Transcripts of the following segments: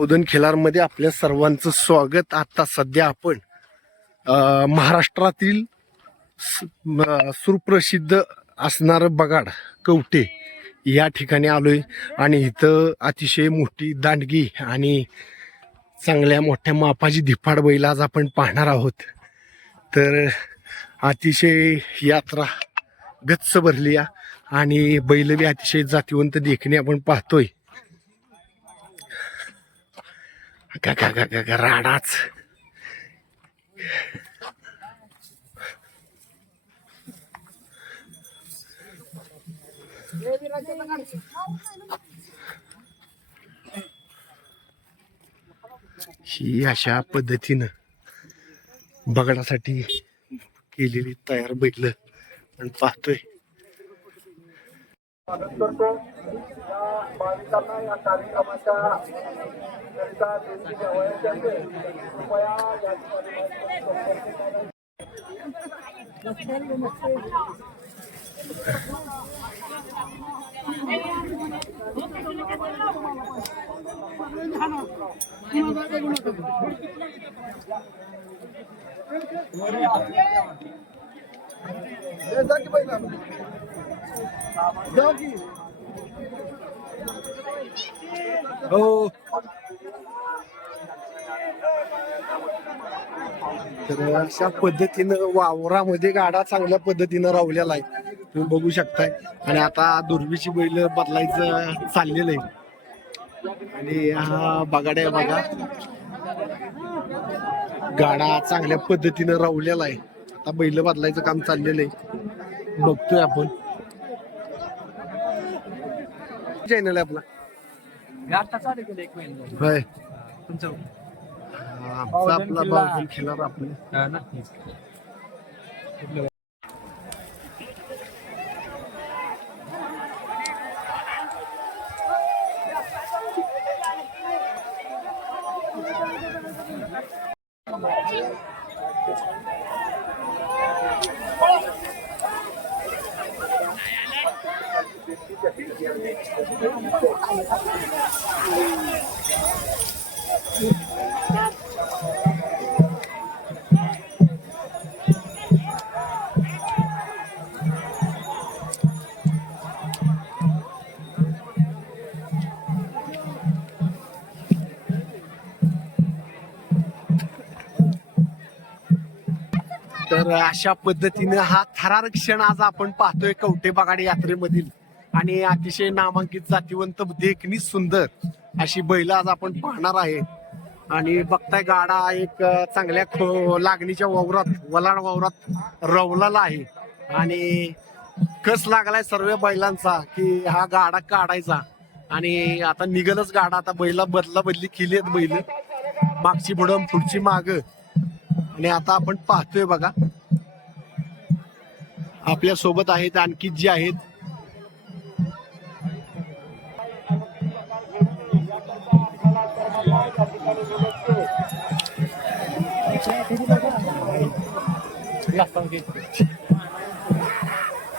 उदन खिलारमध्ये आपल्या सर्वांचं स्वागत। आता सध्या आपण महाराष्ट्रातील सुप्रसिद्ध असणार बगाड कवठे या ठिकाणी आलोय आणि इथं अतिशय मोठी दांडगी आणि चांगल्या मोठ्या मापाची धिप्पाड बैल आज आपण पाहणार आहोत। तर अतिशय यात्रा गच्च भरली आणि बैल बी अतिशय जातीवंत देखणे आपण पाहतोय। राडाच ही अशा पद्धतीनं बगडासाठी केलेली तयार बैल आपण पाहतोय। स्वागत करतो या भाविकांना या कार्यक्रमाच्या करिता देणगी द्यावयाची असेल कृपया या हो तर अशा पद्धतीनं वावरामध्ये गाडा चांगल्या पद्धतीनं रावलेला आहे, तुम्ही बघू शकताय। आणि आता दुर्बीची बैल बदलायचं चाललेलं आहे आणि हा बगाड आहे बघा, गाडा चांगल्या पद्धतीनं रावलेला आहे। आता बैल बदलायचं काम चाललेलं आहे, बघतोय आपण। चॅनल आहे आपला होय, आपला भाऊ खिलार आपलं तर अशा पद्धतीने हा थरारक क्षण आज आपण पाहतोय कवठे बगाड यात्रेमधील। आणि अतिशय नामांकित जातीवंत देखणी सुंदर अशी बैल आज आपण पाहणार आहे। आणि बघताय गाडा एक चांगल्या लागणीच्या वावरात वलाड वावरात रवलेला आहे आणि कस लागलाय सर्व बैलांचा की हा गाडा काढायचा। आणि आता निघलच गाडा, आता बैला बदला बदली केली आहेत बैल, मागची पुढं पुढची माग। आणि आता आपण पाहतोय बघा आपल्या सोबत आहेत आणखी जे आहेत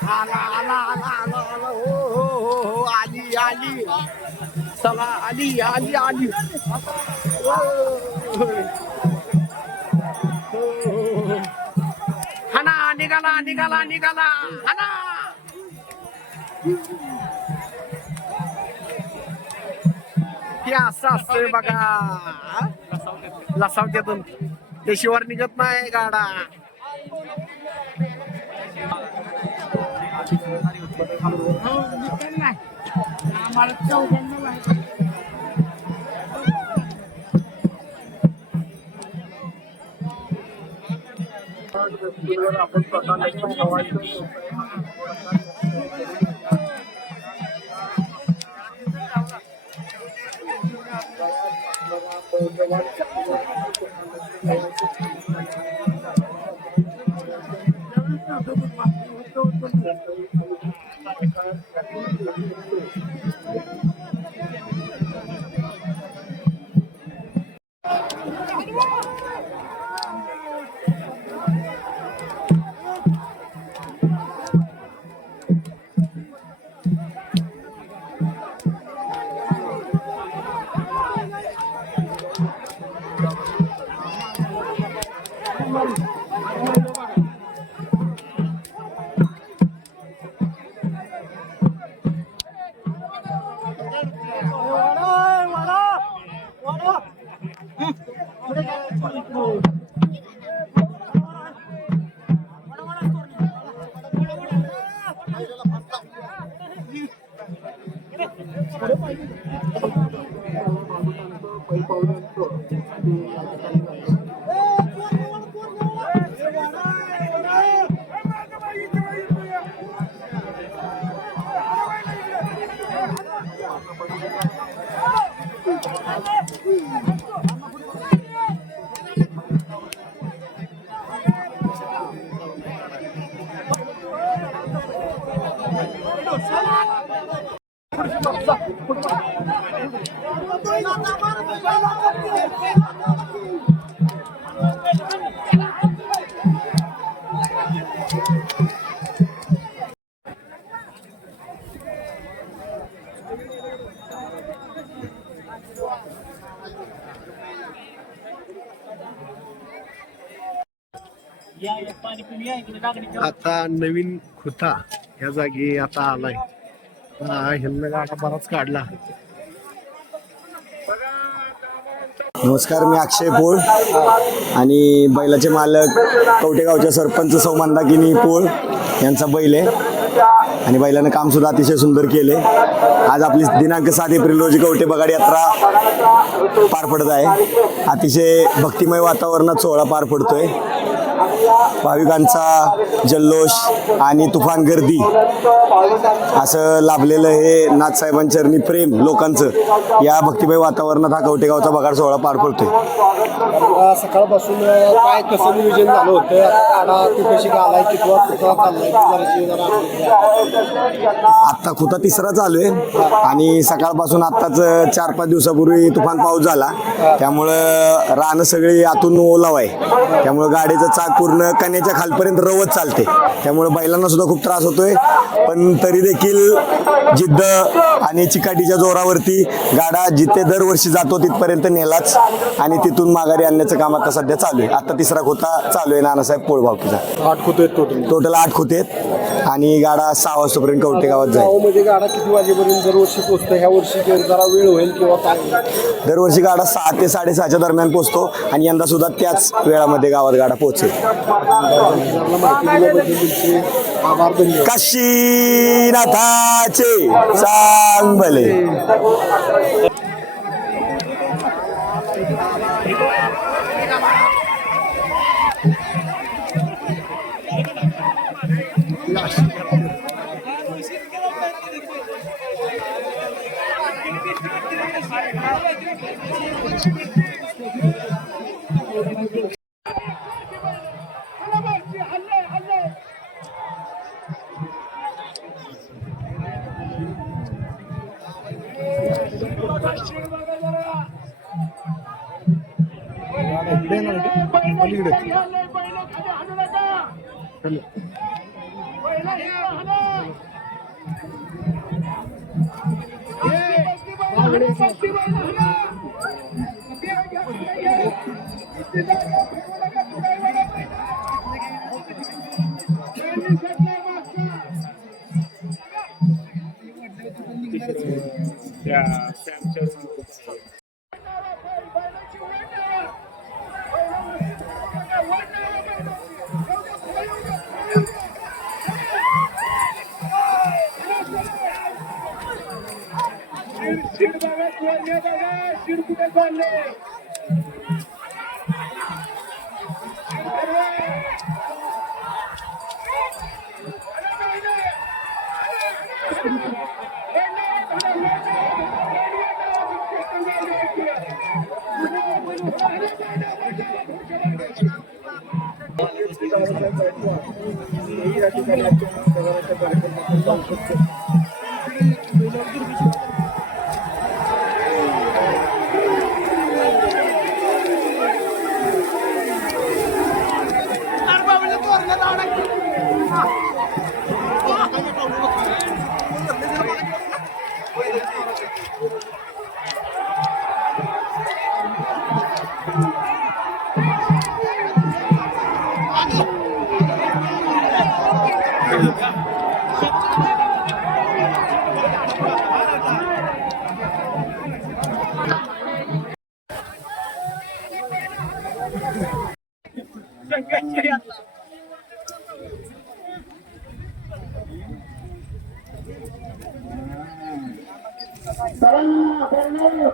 आला आला आला आला आला हो हो हो हो आली आली चला आली आली आली हाना निघाला निघाला निघाला हाना हे असं असतंय बघा, लसावत्यातून त्याशिवाय निघत नाही गाडा। आपण स्वतः बैल पाहून आणतो ते या ठिकाणी जातो. आता नवीन खुता या जागी आता आलाय. ह्यांना गाडा बराच काढला. नमस्कार, मी अक्षय पोळ आणि बैलाचे मालक कवटेगावचे सरपंच सौ मंदाकिनी पोळ यांचा बैल आहे आणि बैलानं काम सुद्धा अतिशय सुंदर केले. आज आपली दिनांक 7 एप्रिल रोजी कवटे बगाड यात्रा पार पडत आहे. अतिशय भक्तिमय वातावरणात सोहळा पार पडतोय. भाविकांचा जल्लोष आणि तुफान गर्दी असं लाभलेलं हे नाथसाहेबांचरणी प्रेम लोकांचं या भक्तिमय वातावरणात हा कवटेगावचा बगाड सोहळा पार पडतोय. सकाळपासून काय कसं नियोजन झालं होतं, गाडा ती कशी घालाय किंवा कुठला चाललाय आत्ता खुता तिसरा चालू आहे आणि सकाळपासून आत्ताच 4-5 दिवसापूर्वी तुफान पाऊस झाला, त्यामुळं रानं सगळी आतून ओलाव आहे. त्यामुळं गाडीचं चाक पूर्ण कण्याच्या खालपर्यंत रवत चालते, त्यामुळे बैलांना सुद्धा खूप त्रास होतोय. पण तरी देखील जिद्द आणि चिकाटीच्या जोरावरती गाडा जिथे दरवर्षी जातो तिथपर्यंत नेलाच आणि तिथून माघारी आणण्याचं काम आता सध्या चालू आहे. आता तिसरा खोता चालू आहे नानासाहेब पोळभावकीचा. 8 खोते टोटल 8 खोते आहेत आणि गाडा 6 वाजतापर्यंत कवटे गावात जाईल. मध्ये गाडा किती वाजेपर्यंत दरवर्षी पोहोचतो? ह्या वर्षी जरा वेळ होईल किंवा काय? दरवर्षी गाडा 6 ते 6:30च्या दरम्यान पोहोचतो आणि यंदा सुद्धा त्याच वेळामध्ये गावात गाडा पोहोचेल. आभार, धन्यवाद. काशीनाथाचे सांग भले.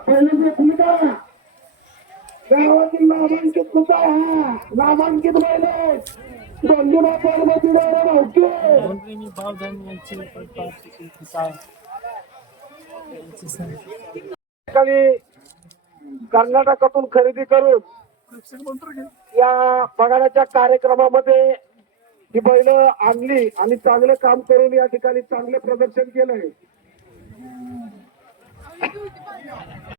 पहिली गावातील नामांकित कुठं हा नामांकित बैल गोंधळा पार्वती भाऊके कर्नाटकातून खरेदी करून या बघाण्याच्या कार्यक्रमामध्ये ही बैल आणली आणि चांगलं काम करून या ठिकाणी चांगलं प्रदर्शन केलंय.